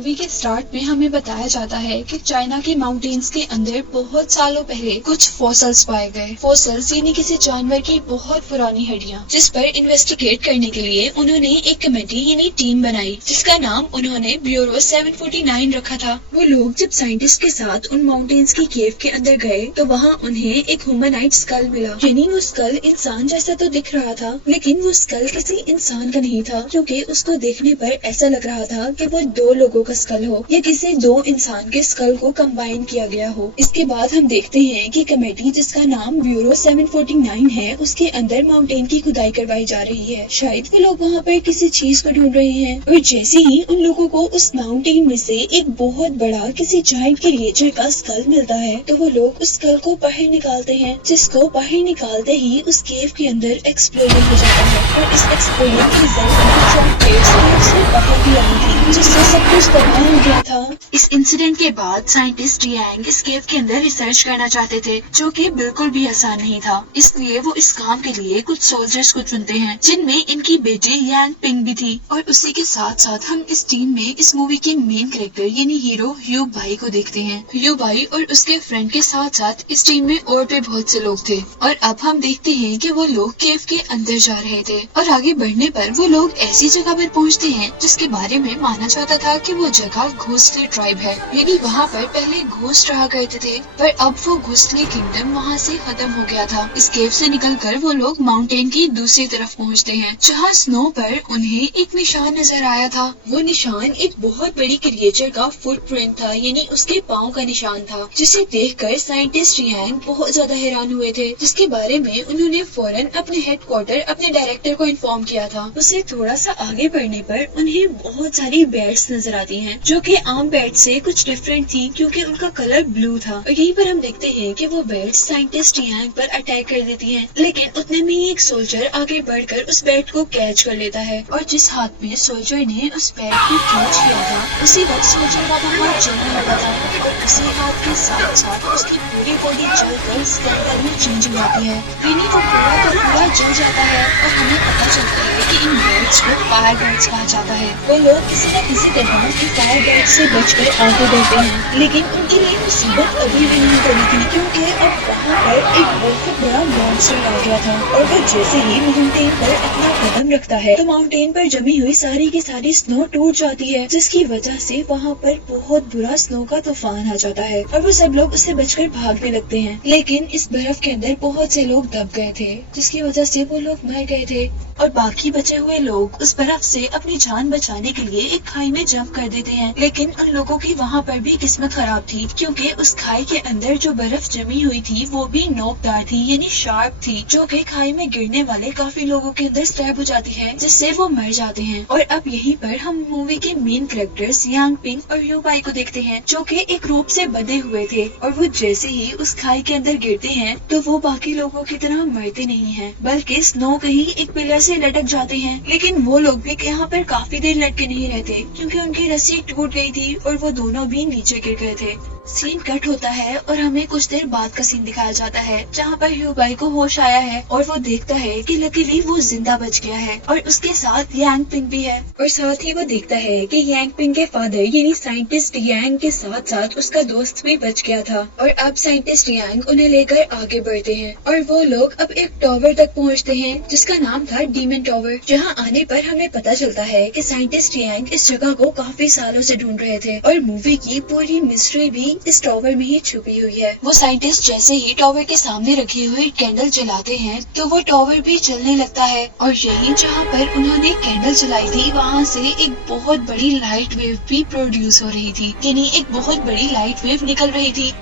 Movie के start में हमें बताया जाता है कि चाइना के माउंटेन्स के अंदर बहुत सालों पहले कुछ फॉसिल्स पाए गए। फॉसिल्स यानी किसी जानवर की बहुत पुरानी हड्डियां, जिस पर इन्वेस्टिगेट करने के लिए उन्होंने एक कमेटी यानी टीम बनाई, जिसका नाम उन्होंने ब्यूरो 749 रखा था। वो लोग जब साइंटिस्ट के साथ उन माउंटेन्स की केव के अंदर गए तो वहाँ उन्हें एक ह्यूमनाइड स्कल मिला। यानी वो स्कल इंसान जैसा तो दिख रहा था, लेकिन वो स्कल किसी इंसान का नहीं था, क्योंकि उसको देखने पर ऐसा लग रहा था कि वो दो लोगों का स्कल हो या किसी दो इंसान के स्कल को कंबाइन किया गया हो। इसके बाद हम देखते हैं कि कमेटी, जिसका नाम ब्यूरो 749 है, उसके अंदर माउंटेन की खुदाई करवाई जा रही है। शायद वो लोग वहाँ पर किसी चीज को ढूंढ रहे हैं, और जैसे ही उन लोगों को उस माउंटेन में से एक बहुत बड़ा किसी जायंट क्रिएचर का स्कल मिलता है, तो वो लोग उस स्कल को बाहर निकालते हैं, जिसको बाहर निकालते ही उस केव के अंदर एक्सप्लोजन हो जाता है। और इस एक्सप्लोजन के रिजल्ट में बाहर भी आई थी, जिससे सब कुछ तबाह हो गया था। इस इंसिडेंट के बाद साइंटिस्ट यांग इस केव के अंदर रिसर्च करना चाहते थे, जो कि बिल्कुल भी आसान नहीं था। इसलिए वो इस काम के लिए कुछ सोल्जर्स को चुनते हैं, जिनमें इनकी बेटी यांग पिंग भी थी। और उसी के साथ साथ हम इस टीम में इस मूवी के मेन कैरेक्टर यानी हीरो ह्यू बाई को देखते हैं। ह्यू बाई और उसके फ्रेंड के साथ साथ इस टीम में और भी बहुत से लोग थे। और अब हम देखते हैं कि वो लोग केव के अंदर जा रहे थे, और आगे बढ़ने पर वो लोग ऐसी जगह पर पहुंचते हैं जिसके बारे में माना जाता था कि वो जगह घोसले ट्राइब है, यानी वहाँ पर पहले घोस्ट रहा करते थे, पर अब वो घोसले किंगडम वहाँ से खत्म हो गया था। इस केव से निकलकर वो लोग माउंटेन की दूसरी तरफ पहुँचते हैं, जहाँ स्नो पर उन्हें एक निशान नजर आया था। वो निशान एक बहुत बड़ी क्रिएचर का फुटप्रिंट था, यानी उसके पाँव का निशान था, जिसे देखकर साइंटिस्ट यांग बहुत ज्यादा हैरान हुए थे, जिसके बारे में उन्होंने फौरन अपने हेडक्वार्टर अपने डायरेक्टर को इन्फॉर्म किया था। उसे थोड़ा सा आगे बढ़ने पर उन्हें बहुत सारी बैट्स नजर आती हैं, जो कि आम बैट से कुछ डिफरेंट थी, क्योंकि उनका कलर ब्लू था। और यहीं पर हम देखते हैं कि वो बैट्स साइंटिस्ट यांग पर अटैक कर देती हैं, लेकिन उतने में ही एक सोल्जर आगे बढ़कर उस बैट को कैच कर लेता है, और जिस हाथ में सोल्जर ने उस बैट को कैच किया था, उसी वक्त सोल्जर का हाथ जलने लगा था, और उसी हाथ के साथ साथ उसकी पूरी बॉडी जलकर स्कैंडल में चेंज हो जाती है, यानी वो पूरा का पूरा जल जाता है। और हमें पता चलता है कि इन बर्ड्स को फायर बर्ड्स कहा जाता है। वो लोग किसी न किसी तरह इन फायर बर्ड्स से बचकर आगे बढ़ते हैं, लेकिन उनके लिए मुसीबत अभी भी नहीं टली थी, क्योंकि अब वहाँ पर एक बहुत बड़ा मॉन्स्टर आ गया था। और वो जैसे ही माउंटेन पर अपना कदम रखता है, तो माउंटेन पर जमी हुई सारी की सारी स्नो टूट जाती है, जिसकी वजह से वहाँ पर बहुत बुरा स्नो का तूफान आ जाता है, और वो सब लोग उससे बचकर भागने लगते हैं। लेकिन इस बर्फ के अंदर बहुत से लोग दब गए थे, जिसकी वजह से वो लोग मर गए थे, और बाकी बचे हुए लोग उस बर्फ से अपनी जान बचाने के लिए एक खाई में जंप कर देते हैं। लेकिन उन लोगों की वहाँ पर भी किस्मत खराब थी, क्योंकि उस खाई के अंदर जो बर्फ जमी हुई थी वो भी नोकदार थी, यानी शार्प थी, जो कि खाई में गिरने वाले काफी लोगों के अंदर स्टैब हो जाती है, जिससे वो मर जाते हैं। और अब यहीं पर हम मूवी के मेन कैरेक्टर्स यांग पिंग और ह्यू बाई को देखते हैं, जो कि एक रूप से बंधे हुए थे, और वो जैसे ही उस खाई के अंदर गिरते हैं तो वो बाकी लोगों की तरह मरते नहीं हैं, बल्कि स्नो कहीं एक पिलर से लटक जाते हैं। लेकिन वो लोग भी यहाँ पर काफी देर लटके नहीं रहते, क्योंकि उनकी रस्सी टूट गई थी और वो दोनों भी नीचे गिर गए थे। सीन कट होता है और हमें कुछ देर बाद का सीन दिखाया जाता है, जहाँ पर ह्यू बाई को होश आया है और वो देखता है कि लकीली वो जिंदा बच गया है, और उसके साथ यांग पिंग भी है। और साथ ही वो देखता है कि यांग पिंग के फादर यानी साइंटिस्ट यांग के साथ साथ उसका दोस्त भी बच गया था। और अब साइंटिस्ट यांग उन्हें लेकर आगे बढ़ते हैं, और वो लोग अब एक टावर तक पहुँचते हैं, जिसका नाम था डीमन टावर, जहाँ आने पर हमें पता चलता है कि साइंटिस्ट यांग इस जगह को काफी सालों से ढूंढ रहे थे, और मूवी की पूरी मिस्ट्री भी इस टावर में ही छुपी हुई है। वो साइंटिस्ट जैसे ही टावर के सामने रखी हुई कैंडल जलाते हैं, तो वो टावर भी जलने लगता है, और यही जहाँ पर उन्होंने कैंडल जलाई थी वहाँ से एक बहुत बड़ी लाइट वेव भी प्रोड्यूस हो रही थी, यानी एक बहुत बड़ी लाइट वेव निकल रही थी।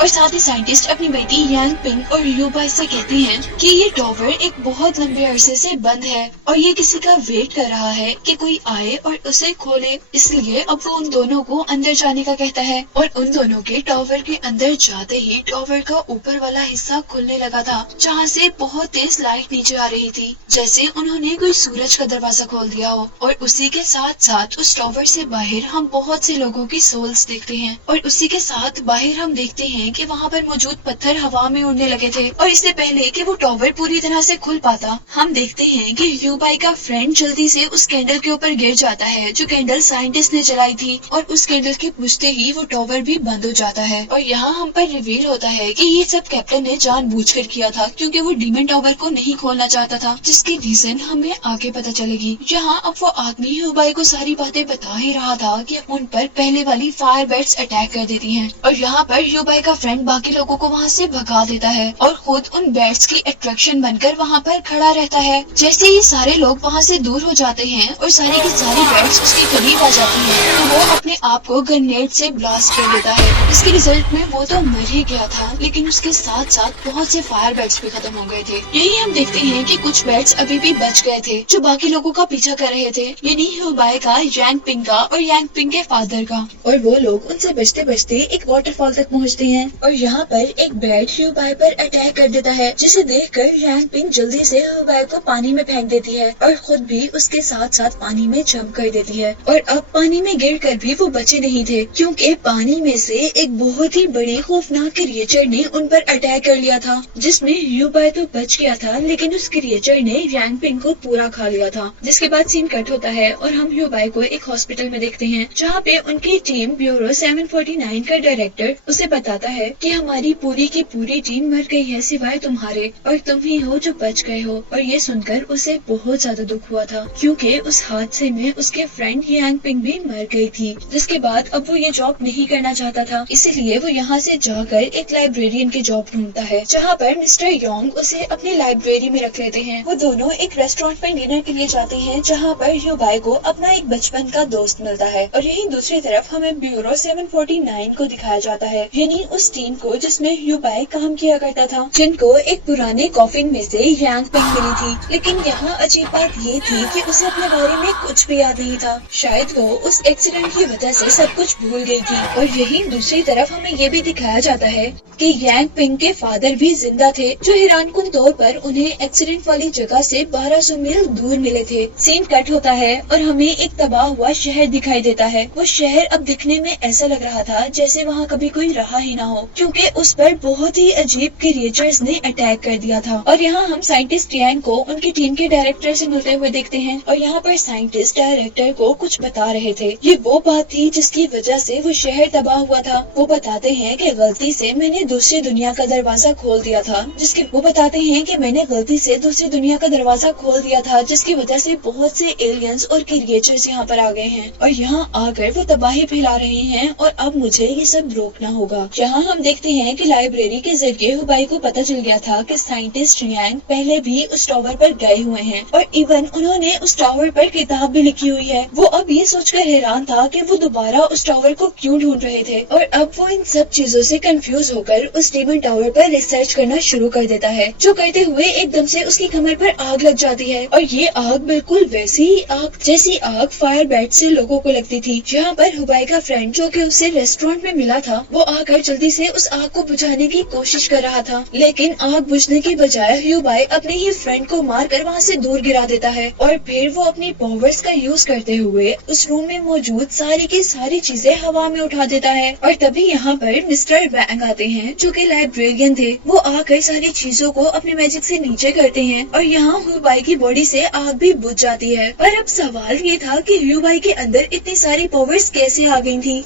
और साथ ही साइंटिस्ट अपनी बेटी यांग पिंग और ह्यू बाई से कहते हैं कि ये टावर एक बहुत लंबे अरसे से बंद है, और ये किसी का वेट कर रहा है कि कोई आए और उसे खोले। इसलिए अब वो उन दोनों को अंदर जाने का कहता है, और उन दोनों के टावर के अंदर जाते ही टावर का ऊपर वाला हिस्सा खुलने लगा था, जहाँ से बहुत तेज लाइट नीचे आ रही थी, जैसे उन्होंने कोई सूरज का दरवाजा खोल दिया हो। और उसी के साथ साथ उस टावर से बाहर हम बहुत से लोगों की सोल्स देखते हैं, और उसी के साथ बाहर हम देखते हैं हैं कि वहाँ पर मौजूद पत्थर हवा में उड़ने लगे थे और इससे पहले कि वो टॉवर पूरी तरह से खुल पाता, हम देखते हैं कि ह्यूबाई का फ्रेंड जल्दी से उस कैंडल के ऊपर गिर जाता है जो कैंडल साइंटिस्ट ने जलाई थी और उस कैंडल के बुझते ही वो टॉवर भी बंद हो जाता है। और यहाँ हम पर रिवील होता है कि ये सब कैप्टन ने जानबूझकर किया था क्योंकि वो डीमन टॉवर को नहीं खोलना चाहता था, जिसकी रीजन हमें आगे पता चलेगी। यहाँ अब वो आदमी ह्यूबाई को सारी बातें बता ही रहा था कि उन पर पहले वाली फायर बैट्स अटैक कर देती हैं और यहाँ पर ह्यूबाई का फ्रेंड बाकी लोगों को वहाँ से भगा देता है और खुद उन बैट्स की अट्रैक्शन बनकर वहाँ पर खड़ा रहता है। जैसे ही सारे लोग वहाँ से दूर हो जाते हैं और सारी की सारी बैट्स उसके करीब आ जाती हैं, तो वो अपने आप को ग्रेनेड से ब्लास्ट कर लेता है। इसके रिजल्ट में वो तो मर ही गया था, लेकिन उसके साथ साथ बहुत से फायर बैट्स भी खत्म हो गए थे। यही हम देखते हैं कि कुछ बैट्स अभी भी बच गए थे जो बाकी लोगों का पीछा कर रहे थे, यानी ह्यूबाई का, यांग पिंग का और यांग पिंग के फादर का। और वो लोग उनसे बचते बचते एक वाटरफॉल तक पहुँचते हैं और यहाँ पर एक बैट ह्यूबाई पर अटैक कर देता है, जिसे देखकर यांग पिंग जल्दी से ह्यूबाई को पानी में फेंक देती है और खुद भी उसके साथ साथ पानी में जंप कर देती है। और अब पानी में गिरकर भी वो बचे नहीं थे क्योंकि पानी में से एक बहुत ही बड़े खौफनाक क्रिएचर ने उन पर अटैक कर लिया था, जिसमें ह्यूबाई तो बच गया था लेकिन उस क्रिएचर ने यांग पिंग को पूरा खा लिया था। जिसके बाद सीन कट होता है और हम ह्यूबाई को एक हॉस्पिटल में देखते हैं जहाँ पे उनकी टीम ब्यूरो 749 का डायरेक्टर उसे बताता है कि हमारी पूरी की पूरी टीम मर गई है सिवाय तुम्हारे, और तुम ही हो जो बच गए हो। और ये सुनकर उसे बहुत ज्यादा दुख हुआ था क्योंकि उस हादसे में उसके फ्रेंड यांग पिंग भी मर गई थी। जिसके बाद अब वो ये जॉब नहीं करना चाहता था, इसीलिए वो यहाँ से जाकर एक लाइब्रेरियन की जॉब ढूंढता है जहाँ पर मिस्टर योंग उसे अपनी लाइब्रेरी में रख लेते हैं। वो दोनों एक रेस्टोरेंट में डिनर के लिए जाते हैं जहाँ पर ह्यूबाई को अपना एक बचपन का दोस्त मिलता है। और यही दूसरी तरफ हमें ब्यूरो 749 को दिखाया जाता है, यानी उस टीम को जिसमें ह्यूबाई काम किया करता था, जिनको एक पुराने कॉफिन में से यांग पिंग मिली थी। लेकिन यहाँ अजीब बात ये थी कि उसे अपने बारे में कुछ भी याद नहीं था, शायद वो उस एक्सीडेंट की वजह से सब कुछ भूल गई थी। और यही दूसरी तरफ हमें ये भी दिखाया जाता है कि यांग पिंग के फादर भी जिंदा थे जो हैरानकुन तौर पर उन्हें एक्सीडेंट वाली जगह से 1200 मील दूर मिले थे। सीन कट होता है और हमें एक तबाह हुआ शहर दिखाई देता है। वो शहर अब दिखने में ऐसा लग रहा था जैसे वहाँ कभी कोई रहा ही ना हो, क्योंकि उस पर बहुत ही अजीब क्रिएचर्स ने अटैक कर दिया था। और यहाँ हम साइंटिस्ट यांग को उनकी टीम के डायरेक्टर से मिलते हुए देखते हैं और यहाँ पर साइंटिस्ट डायरेक्टर को कुछ बता रहे थे। ये वो बात थी जिसकी वजह से वो शहर तबाह हुआ था। वो बताते हैं कि गलती से मैंने दूसरी दुनिया का दरवाजा खोल दिया था, वो बताते हैं कि मैंने गलती से दूसरी दुनिया का दरवाजा खोल दिया था जिसकी वजह से बहुत से एलियंस और क्रिएचर्स यहाँ पर आ गए हैं और यहाँ आकर वो तबाही फैला रहे हैं और अब मुझे ये सब रोकना होगा। यहाँ हम देखते हैं कि लाइब्रेरी के जरिए ह्यूबाई को पता चल गया था कि साइंटिस्ट यांग पहले भी उस टावर पर गए हुए हैं और इवन उन्होंने उस टावर पर किताब भी लिखी हुई है। वो अब ये सोचकर हैरान था कि वो दोबारा उस टावर को क्यों ढूंढ रहे थे और अब वो इन सब चीजों से कंफ्यूज होकर उस डीमन टावर पर रिसर्च करना शुरू कर देता है। जो करते हुए एकदम से उसकी कमर पर आग लग जाती है और ये आग बिल्कुल वैसी ही आग जैसी आग फायर बैट से लोगों को लगती थी। यहाँ पर ह्यूबाई का फ्रेंड जो कि उसे रेस्टोरेंट में मिला था, वो आकर जल्दी से उस आग को बुझाने की कोशिश कर रहा था, लेकिन आग बुझने की बजाय ह्यूबाई अपने ही फ्रेंड को मारकर वहाँ से दूर गिरा देता है और फिर वो अपनी पावर्स का यूज करते हुए उस रूम में मौजूद सारी की सारी चीजें हवा में उठा देता है। और तभी यहाँ पर मिस्टर वैंग आते हैं जो कि लाइब्रेरियन थे। वो आकर सारी चीजों को अपने मैजिक से नीचे करते हैं और यहाँ ह्यूबाई की बॉडी से आग भी बुझ जाती है। पर अब सवाल ये था कि ह्यूबाई के अंदर इतनी सारी पावर्स कैसे आ गई थी।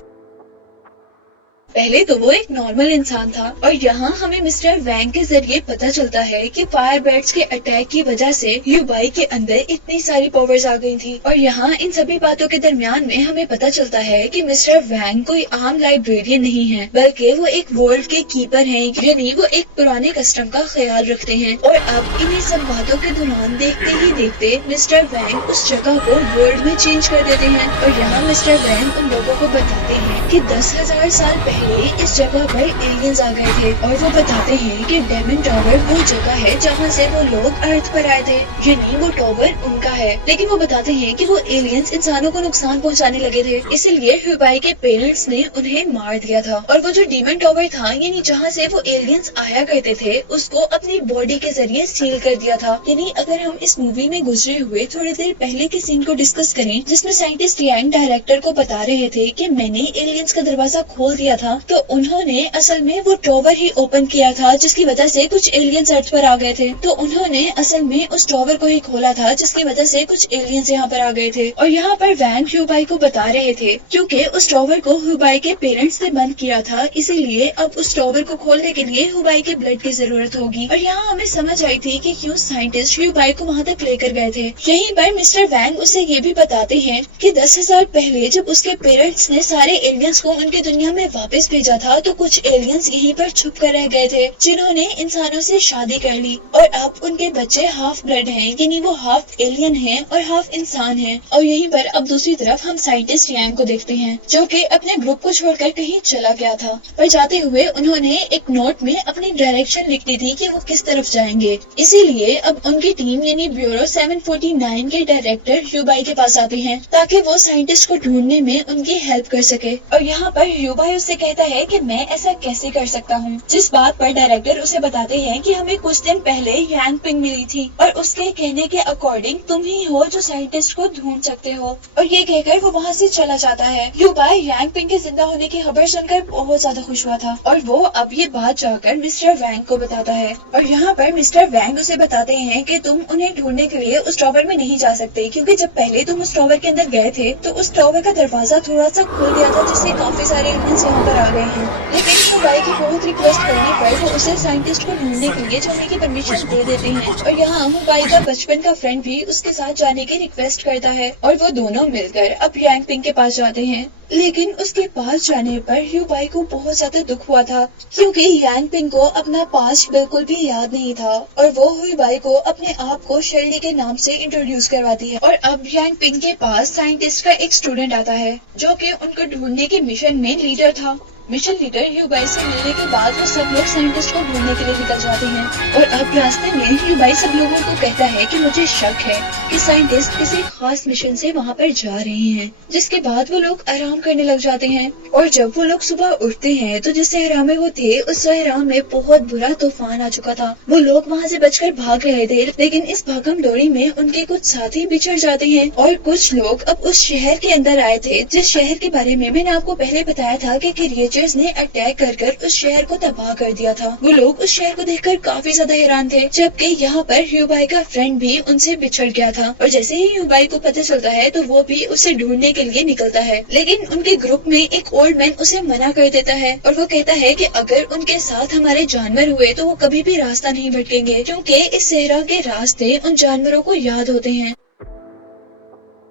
पहले तो वो एक नॉर्मल इंसान था और यहाँ हमें मिस्टर वैंग के जरिए पता चलता है कि फायर बैट्स के अटैक की वजह से ह्यूबाई के अंदर इतनी सारी पावर्स आ गई थी। और यहाँ इन सभी बातों के दरमियान में हमें पता चलता है कि मिस्टर वैंग कोई आम लाइब्रेरियन नहीं है, बल्कि वो एक वर्ल्ड के कीपर हैं, यानी वो एक पुराने कस्टम का ख्याल रखते हैं। और अब इन्हीं सब बातों के दौरान देखते ही देखते मिस्टर वैंग उस जगह को वर्ल्ड में चेंज कर देते हैं। और यहाँ मिस्टर वैंग उन लोगों को बताते हैं कि 10,000 साल पहले इस जगह पर एलियंस आ गए थे और वो बताते हैं कि डेमन टावर वो जगह है जहाँ से वो लोग अर्थ पर आए थे, यानी वो टावर उनका है। लेकिन वो बताते हैं कि वो एलियंस इंसानों को नुकसान पहुँचाने लगे थे, इसलिए ह्यूबाई के पेरेंट्स ने उन्हें मार दिया था। और वो जो डीमन टावर था, यानी जहाँ से वो एलियंस आया करते थे, उसको अपनी बॉडी के जरिए सील कर दिया था। यानी अगर हम इस मूवी में गुजरे हुए थोड़ी देर पहले के सीन को डिस्कस करें जिसमें साइंटिस्ट यांग डायरेक्टर को बता रहे थे कि मैंने एलियंस का दरवाजा खोल दिया था, था तो उन्होंने असल में वो टॉवर ही ओपन किया था जिसकी वजह से कुछ एलियंस अर्थ पर आ गए थे। तो उन्होंने असल में उस टॉवर को ही खोला था जिसकी वजह से कुछ एलियंस यहाँ पर आ गए थे। और यहाँ पर वैंग ह्यूबाई को बता रहे थे क्योंकि उस टॉवर को ह्यूबाई के पेरेंट्स ने बंद किया था, इसीलिए अब उस टॉवर को खोलने के लिए ह्यूबाई के ब्लड की जरूरत होगी। और यहाँ हमें समझ आई थी कि क्यों साइंटिस्ट ह्यूबाई को वहाँ तक लेकर गए थे। यहीं पर मिस्टर वैंग उसे ये भी बताते हैं कि 10,000 पहले जब उसके पेरेंट्स ने सारे एलियंस को उनकी दुनिया में वापस भेजा था तो कुछ एलियंस यहीं पर छुप कर रह गए थे जिन्होंने इंसानों से शादी कर ली और अब उनके बच्चे हाफ ब्लड हैं, यानी वो हाफ एलियन हैं और हाफ इंसान हैं। और यहीं पर अब दूसरी तरफ हम साइंटिस्ट यांग को देखते हैं जो कि अपने ग्रुप को छोड़कर कहीं चला गया था। पर जाते हुए उन्होंने एक नोट में अपनी डायरेक्शन लिख दी थी कि वो किस तरफ जाएंगे। इसीलिए अब उनकी टीम यानी ब्यूरो 749 के डायरेक्टर ह्यूबाई के पास आते हैं ताकि वो साइंटिस्ट को ढूंढने में उनकी हेल्प कर सके। और यहाँ पर ह्यूबाई उससे कहता है कि मैं ऐसा कैसे कर सकता हूँ, जिस बात पर डायरेक्टर उसे बताते हैं कि हमें कुछ दिन पहले यांग पिंग मिली थी और उसके कहने के अकॉर्डिंग तुम ही हो जो साइंटिस्ट को ढूंढ सकते हो। और ये कहकर वो वहाँ से चला जाता है। ह्यूबाई यांग पिंग के जिंदा होने की खबर सुनकर बहुत ज्यादा खुश हुआ था और वो अब ये बात जाकर मिस्टर वैंग को बताता है। और यहाँ पर मिस्टर वैंग उसे बताते हैं कि तुम उन्हें ढूंढने के लिए उस टॉवर में नहीं जा सकते क्योंकि जब पहले तुम उस टॉवर के अंदर गए थे तो उस टॉवर का दरवाजा थोड़ा सा खुल गया था जिससे काफी सारे एलियंस यहाँ पर आ गए हैं। लेकिन ह्यूबाई की बहुत रिक्वेस्ट करने पर वो उसे साइंटिस्ट को ढूंढने के लिए जाने की परमिशन दे देते हैं। और यहाँ ह्यूबाई का बचपन का फ्रेंड भी उसके साथ जाने की रिक्वेस्ट करता है और वो दोनों मिलकर अब यांग पिंग के पास जाते हैं। लेकिन उसके पास जाने पर ह्यूबाई को बहुत ज्यादा दुख हुआ था क्योंकि यांग पिंग को अपना पास्ट बिल्कुल भी याद नहीं था और वो ह्यूबाई को अपने आप को शर्ली के नाम से इंट्रोड्यूस करवाती है। और अब यांग पिंग के पास साइंटिस्ट का एक स्टूडेंट आता है जो कि उनको ढूंढने के मिशन में लीडर था। मिशन लीडर ह्यूबाई से मिलने के बाद वो सब लोग साइंटिस्ट को ढूंढने के लिए निकल जाते हैं। और अब रास्ते में ह्यूबाई सब लोगों को कहता है कि मुझे शक है कि साइंटिस्ट किसी खास मिशन से वहाँ पर जा रहे हैं। जिसके बाद वो लोग आराम करने लग जाते हैं। और जब वो लोग सुबह उठते हैं तो जिस सहरा में वो थे उस सहरा में बहुत बुरा तूफान आ चुका था। वो लोग वहाँ से बचकर भाग रहे थे लेकिन इस भागम दौड़ी में उनके कुछ साथी बिछड़ जाते हैं और कुछ लोग अब उस शहर के अंदर आए थे जिस शहर के बारे में मैंने आपको पहले बताया था कि क्रिएचर्स ने अटैक कर उस शहर को तबाह कर दिया था। वो लोग उस शहर को देखकर काफी ज्यादा हैरान थे जबकि यहाँ पर ह्यूबाई का फ्रेंड भी उनसे बिछड़ गया था। और जैसे ही ह्यूबाई को पता चलता है तो वो भी उसे ढूंढने के लिए निकलता है। लेकिन उनके ग्रुप में एक ओल्ड मैन उसे मना कर देता है और वो कहता है कि अगर उनके साथ हमारे जानवर हुए तो वो कभी भी रास्ता नहीं भटकेंगे क्योंकि इस सहरा के रास्ते उन जानवरों को याद होते हैं।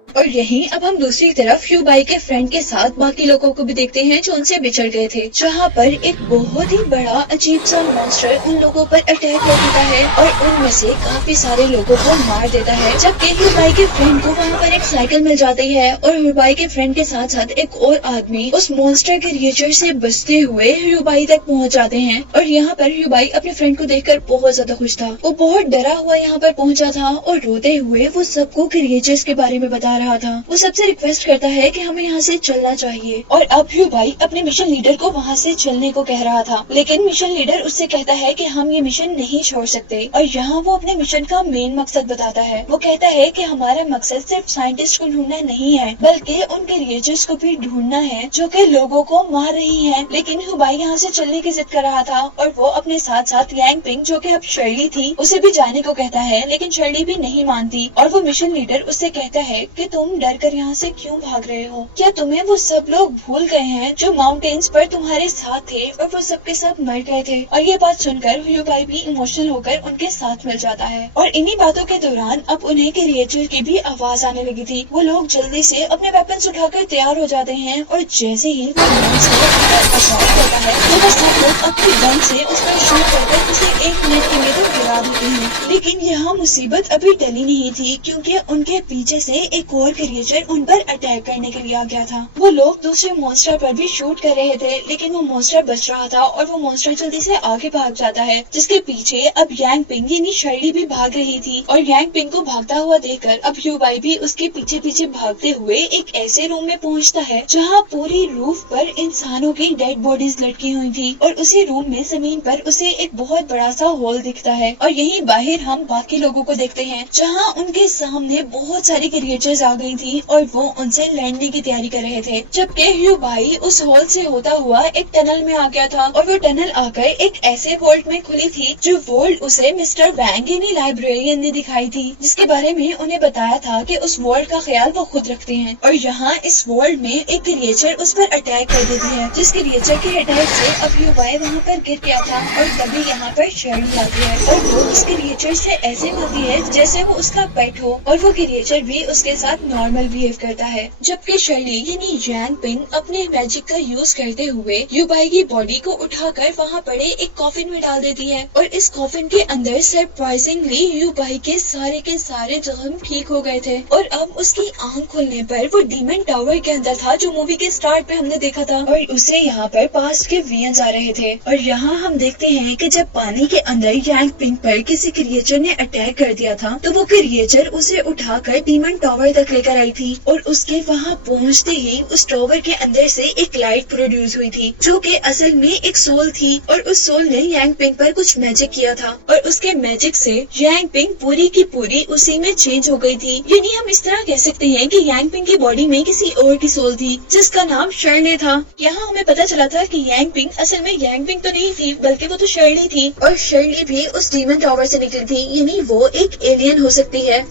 और यहीं अब हम दूसरी तरफ ह्यूबाई के फ्रेंड के साथ बाकी लोगों को भी देखते हैं जो उनसे बिछड़ गए थे, जहाँ पर एक बहुत ही बड़ा अजीब सा मॉन्स्टर उन लोगों पर अटैक कर देता है और उनमें से काफी सारे लोगों को मार देता है। जबकि ह्यूबाई के फ्रेंड को वहाँ पर एक साइकिल मिल जाती है और ह्यूबाई के फ्रेंड के साथ साथ एक और आदमी उस मॉन्स्टर के क्रिएचर से बचते हुए ह्यूबाई तक पहुँच जाते हैं। और यहाँ पर ह्यूबाई अपने फ्रेंड को देखकर बहुत ज्यादा खुश था। वो बहुत डरा हुआ यहाँ पर पहुँचा था और रोते हुए वो सबको क्रिएचर्स के बारे में बता रहा था। वो सबसे रिक्वेस्ट करता है कि हमें यहाँ से चलना चाहिए। और अब ह्यूबाई अपने मिशन लीडर को वहाँ से चलने को कह रहा था लेकिन मिशन लीडर उससे कहता है कि हम ये मिशन नहीं छोड़ सकते। और यहाँ वो अपने मिशन का मेन मकसद बताता है। वो कहता है कि हमारा मकसद सिर्फ साइंटिस्ट को ढूंढना नहीं है बल्कि उन क्रिएचर्स को भी ढूंढना है जो कि लोगों को मार रही है। लेकिन ह्यूबाई यहाँ से चलने की जिद कर रहा था और वो अपने साथ साथ यांग पिंग जो कि अब शर्ली थी उसे भी जाने को कहता है लेकिन शर्ली भी नहीं मानती। और वो मिशन लीडर उससे कहता है कि तुम डर कर यहाँ से क्यों भाग रहे हो? क्या तुम्हें वो सब लोग भूल गए हैं जो माउंटेन्स पर तुम्हारे साथ थे और वो सबके सब मर गए थे? और ये बात सुनकर ह्यूबाई भी इमोशनल होकर उनके साथ मिल जाता है। और इन्हीं बातों के दौरान अब उन्हें क्रिएचर की भी आवाज आने लगी थी। वो लोग जल्दी से अपने वेपन्स उठाकर तैयार हो जाते हैं और जैसे ही वो मॉन्स्टर अटैक करता है तो वो सब लोग अपनी गन से उस पर शूट करके उसे 1 मिनट के लिए तो गिरा देते हैं। लेकिन यहाँ मुसीबत अभी टली नहीं थी क्योंकि उनके पीछे से एक और क्रिएचर उन पर अटैक करने के लिए आ गया था। वो लोग दूसरे मॉन्स्टर पर भी शूट कर रहे थे लेकिन वो मॉन्स्टर बच रहा था और वो मॉन्स्टर जल्दी से आगे भाग जाता है जिसके पीछे अब यांग पिंग यानी शर्ली भी भाग रही थी। और यांग पिंग को भागता हुआ देखकर अब ह्यूबाई भी उसके पीछे पीछे भागते हुए एक ऐसे रूम में पहुंचता है जहाँ पूरी रूफ पर इंसानों की डेड बॉडीज लटकी हुई थी और उसी रूम में जमीन पर उसे एक बहुत बड़ा सा होल दिखता है। और यहीं बाहर हम बाकी लोगों को देखते हैं जहाँ उनके सामने बहुत सारे क्रिएचर्स आ आ गई थी और वो उनसे लड़ने की तैयारी कर रहे थे, जबकि ह्यू बाई उस हॉल से होता हुआ एक टनल में आ गया था और वो टनल आकर एक ऐसे वॉल्ट में खुली थी जो वॉल्ट उसे मिस्टर वैंग यानी लाइब्रेरियन ने दिखाई थी, जिसके बारे में उन्हें बताया था कि उस वॉल्ट का ख्याल वो खुद रखते हैं और यहाँ इस वॉल्ट में एक क्रिएचर उस पर अटैक कर देती है, जिस क्रिएचर के अटैक से अब ह्यू बाई वहाँ पर गिर गया था और तभी यहाँ पर शर्ली आती है और वो उस क्रिएचर से ऐसे मिलती है जैसे वो उसका पेट हो और वो क्रिएचर भी उसके साथ नॉर्मल बिहेव करता है, जबकि शर्ली यानी यांग पिंग अपने मैजिक का यूज करते हुए ह्यू बाई की बॉडी को उठाकर वहाँ पड़े एक कॉफिन में डाल देती है और इस कॉफिन के अंदर सरप्राइजिंगली ह्यू बाई के सारे जख्म ठीक हो गए थे और अब उसकी आंख खुलने पर वो डीमन टावर के अंदर था जो मूवी के स्टार्ट पे हमने देखा था और उसे यहाँ पर पास्ट के विजन्स आ रहे थे। और यहाँ हम देखते हैं कि जब पानी के अंदर यांग पिंग पर किसी क्रिएचर ने अटैक कर दिया था तो वो क्रिएचर उसे उठाकर डीमन टावर तक लेकर आई थी और उसके वहाँ पहुँचते ही उस टावर के अंदर से एक लाइट प्रोड्यूस हुई थी जो कि असल में एक सोल थी और उस सोल ने यांग पिंग पर कुछ मैजिक किया था और उसके मैजिक से यांग पिंग पूरी की पूरी उसी में चेंज हो गई थी। यानी हम इस तरह कह सकते हैं कि यांग पिंग की बॉडी में किसी और की सोल थी जिसका नाम शर्ले था। यहाँ हमें पता चला था कि यांग पिंग असल में यांग पिंग तो नहीं थी बल्कि वो तो शर्ली थी और शर्ली भी उस डीमन टावर से निकली थी, यानी वो एक एलियन हो सकती है।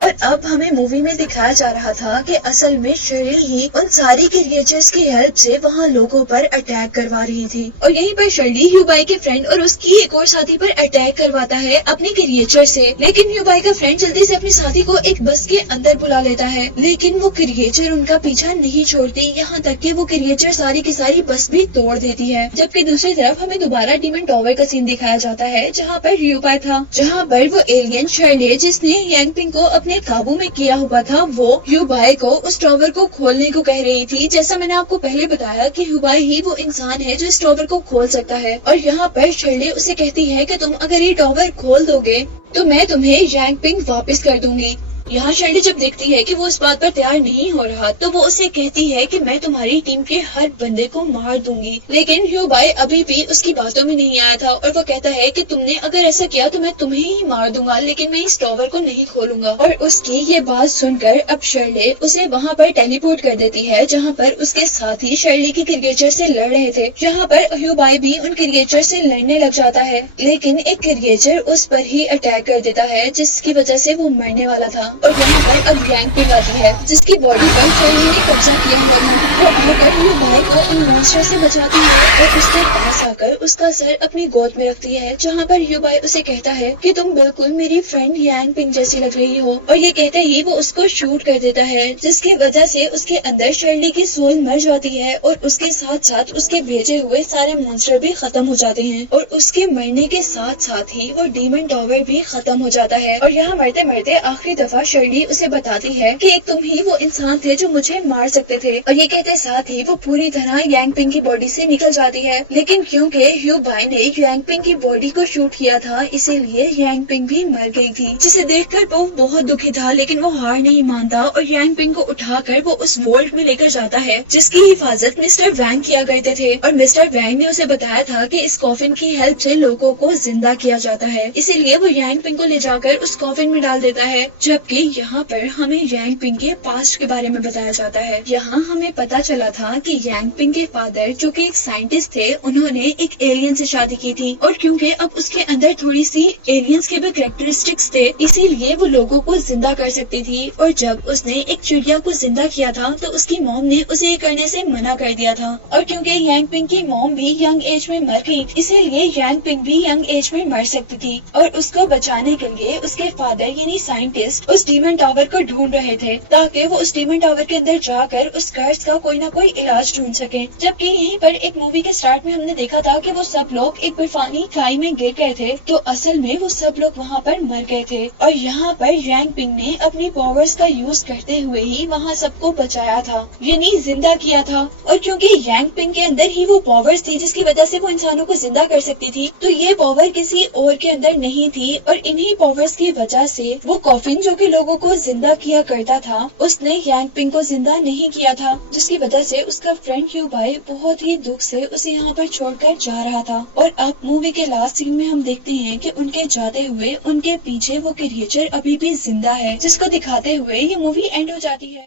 और अब हमें मूवी में दिखाया जा रहा था कि असल में शर्ली ही उन सारी क्रिएचर्स की हेल्प से वहाँ लोगों पर अटैक करवा रही थी और यहीं पर शर्ली ह्यू बाई के फ्रेंड और उसकी एक और साथी पर अटैक करवाता है अपने क्रिएचर से, लेकिन ह्यू बाई का फ्रेंड जल्दी से अपनी साथी को एक बस के अंदर बुला लेता है, लेकिन वो क्रिएचर उनका पीछा नहीं छोड़ती, यहाँ तक कि वो क्रिएचर सारी की सारी बस भी तोड़ देती है। जबकि दूसरी तरफ हमें दोबारा डीमन टावर का सीन दिखाया जाता है जहाँ पर ह्यू बाई था, जहाँ पर वो एलियन शर्ले जिसने यांग पिंग को अपने काबू में किया हुआ था वो ह्यू बाई को उस टावर को खोलने को कह रही थी। जैसा मैंने आपको पहले बताया कि ह्यू बाई ही वो इंसान है जो इस टावर को खोल सकता है और यहाँ पर शर्ले उसे कहती है कि तुम अगर ये टावर खोल दोगे तो मैं तुम्हें यांग पिंग वापस कर दूंगी। यहाँ शर्ली जब देखती है कि वो इस बात पर तैयार नहीं हो रहा तो वो उसे कहती है कि मैं तुम्हारी टीम के हर बंदे को मार दूंगी, लेकिन ह्यू बाई अभी भी उसकी बातों में नहीं आया था और वो कहता है कि तुमने अगर ऐसा किया तो मैं तुम्हें ही मार दूंगा, लेकिन मैं इस टावर को नहीं खोलूंगा। और उसकी ये बात सुनकर अब शर्ले उसे वहाँ पर टेलीपोर्ट कर देती है जहाँ पर उसके साथी शर्ली की क्रिएचर से लड़ रहे थे। यहाँ पर ह्यू बाई भी उन क्रिएचर से लड़ने लग जाता है, लेकिन एक क्रिएचर उस पर ही अटैक कर देता है जिसकी वजह से वो मरने वाला था और यहाँ पर अब यांग पिंग आती है जिसकी बॉडी पर शर्ली ने कब्जा किया हुआ था। वो आकर ह्यू बाई को उन मॉन्स्टर से बचाती है और उसके पास आकर उसका सर अपनी गोद में रखती है, जहाँ पर ह्यू बाई उसे कहता है कि तुम बिल्कुल मेरी फ्रेंड यांग पिंग जैसी लग रही हो और ये कहते ही वो उसको शूट कर देता है जिसकी वजह से उसके अंदर शर्ली की सोल मर जाती है और उसके साथ साथ उसके भेजे हुए सारे मॉन्स्टर भी खत्म हो जाते हैं और उसके मरने के साथ साथ ही वो डीमन टावर भी खत्म हो जाता है। और यहाँ मरते मरते आखिरी दफा शर्ली उसे बताती है कि एक तुम ही वो इंसान थे जो मुझे मार सकते थे और ये कहते साथ ही वो पूरी तरह यांग पिंग की बॉडी से निकल जाती है, लेकिन क्योंकि ह्यू बाई ने यांग पिंग की बॉडी को शूट किया था इसीलिए यांग पिंग भी मर गई थी, जिसे देखकर वो बहुत दुखी था, लेकिन वो हार नहीं मानता और यांग पिंग को उठाकर वो उस वॉल्ट में लेकर जाता है जिसकी हिफाजत मिस्टर वैंग किया करते थे और मिस्टर वैंग ने उसे बताया था कि इस कॉफिन की हेल्प से लोगों को जिंदा किया जाता है, इसीलिए वो यांग पिंग को ले जाकर उस कॉफिन में डाल देता है। जबकि यहाँ पर हमें यांग पिंग के पास्ट के बारे में बताया जाता है। यहाँ हमें पता चला था कि यांग पिंग के फादर जो कि एक साइंटिस्ट थे उन्होंने एक एलियन से शादी की थी और क्योंकि अब उसके अंदर थोड़ी सी एलियंस के भी कैरेक्टरिस्टिक्स थे इसीलिए वो लोगों को जिंदा कर सकती थी और जब उसने एक चिड़िया को जिंदा किया था तो उसकी मॉम ने उसे ये करने से मना कर दिया था और क्योंकि यांग पिंग की मॉम भी यंग एज में मर गई इसीलिए यांग पिंग भी यंग एज में मर सकती थी और उसको बचाने के लिए उसके फादर यानी साइंटिस्ट उस डीमन टावर को ढूंढ रहे थे ताकि वो उस डीमन टावर के अंदर जाकर उस कर्ज का कोई ना कोई इलाज ढूंढ सके। जबकि यहीं पर एक मूवी के स्टार्ट में हमने देखा था कि वो सब लोग एक बर्फानी खाई में गिर गए थे तो असल में वो सब लोग वहाँ पर मर गए थे और यहाँ पर यांग पिंग ने अपनी पावर्स का यूज करते हुए ही वहाँ सबको बचाया था यानी जिंदा किया था और क्योंकि यांग पिंग के अंदर ही वो पावर्स थी जिसकी वजह से वो इंसानों को जिंदा कर सकती थी तो ये पावर किसी और के अंदर नहीं थी और इन्हीं पावर्स की वजह से वो कॉफिन जो कि لوگوں کو زندہ کیا کرتا تھا اس نے یانگ پنگ کو زندہ نہیں کیا تھا، جس کی وجہ سے اس کا فرینڈ ہیو بائی بہت ہی دکھ سے اسے یہاں پر چھوڑ کر جا رہا تھا۔ اور اب مووی کے لاسٹ سین میں ہم دیکھتے ہیں کہ ان کے جاتے ہوئے ان کے پیچھے وہ کریچر ابھی بھی زندہ ہے، جس کو دکھاتے ہوئے یہ مووی اینڈ ہو جاتی ہے۔